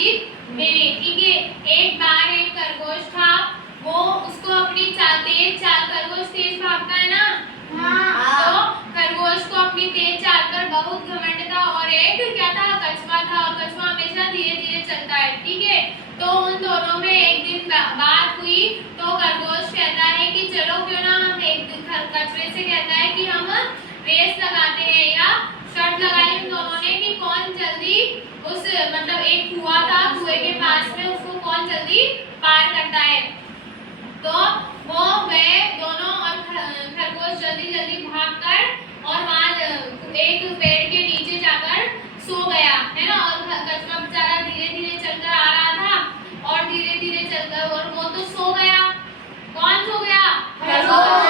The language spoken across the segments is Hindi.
जीत मेरी। ठीक है, एक बार एक खरगोश था, वो उसको अपनी तेज चाल, खरगोश तेज भागता है ना, तो खरगोश को अपनी तेज चाल पर बहुत घमंड था। और एक क्या था, कछुआ था, और कछुआ हमेशा धीरे धीरे चलता है। ठीक है, तो उन दोनों में एक दिन बात हुई, तो खरगोश कहता है कि चलो क्यों ना हम एक दिन, कछुए से कहता है कि हम रेस लगाते हैं, या शर्त लगाई उन दोनों ने कि कौन जल्दी उस, मतलब एक कुआं था, कुएं के पास में उसको कौन जल्दी पार करता है। तो वो गए दोनों, और खरगोश जल्दी जल्दी भागकर और वहां एक पेड़ के नीचे जाकर सो गया, है ना। और कछुआ बेचारा धीरे धीरे चलकर आ रहा था, और धीरे धीरे चलकर, और वो तो सो गया। कौन सो गया? खरगोश।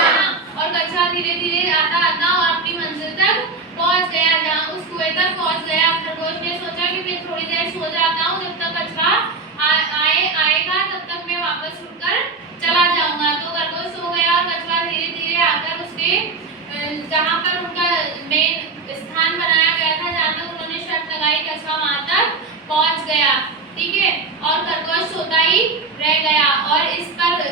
और कछुआ धीरे धीरे आता आता और अपनी मंजिल तक पहुंच गया, जहाँ उस कुएं तक पहुंच गया। खरगोश ने सोचा कि मैं थोड़ी देर सो जाता हूँ, जब तक कछुआ आएगा तब तक मैं वापस उठकर चला जाऊंगा। तो खरगोश सो गया, और कछुआ धीरे धीरे आकर उसके जहाँ पर उनका मेन स्थान बनाया गया था, जहाँ तक उन्होंने शर्त लगाई, कछुआ वहां तक पहुंच गया। ठीक है, और खरगोश सोता ही रह गया, और इस पर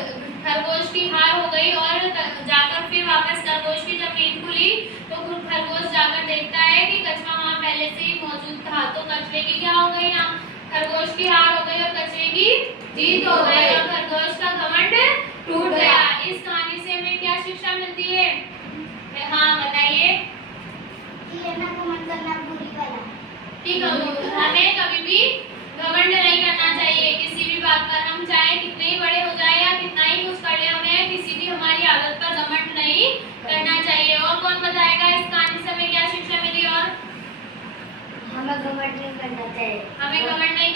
खरगोश की हार हो गई। और जाकर फिर वापस खरगोश की जब नींद खुली, तो खरगोश जाकर देखता है कि कछुआ वहां पहले से ही मौजूद था। तो कछुए की क्या हो गई यहाँ, खरगोश की हार हो गई और कछुए की जीत हो गई, और खरगोश का घमंड टूट गया। इस कहानी से हमें क्या शिक्षा मिलती है? हाँ बताइए। ठीक है, हमें कभी भी घमंड नहीं करना चाहिए किसी भी बात पर। हम चाहे कितने ही बड़े हो जाए या कितना ही कुछ कर ले, हमें किसी भी हमारी आदत पर घमंड नहीं करना चाहिए। और कौन बताएगा इस कहानी से हमें क्या शिक्षा मिली? और हमें घमंड नहीं करना चाहिए। हमें घमंड नहीं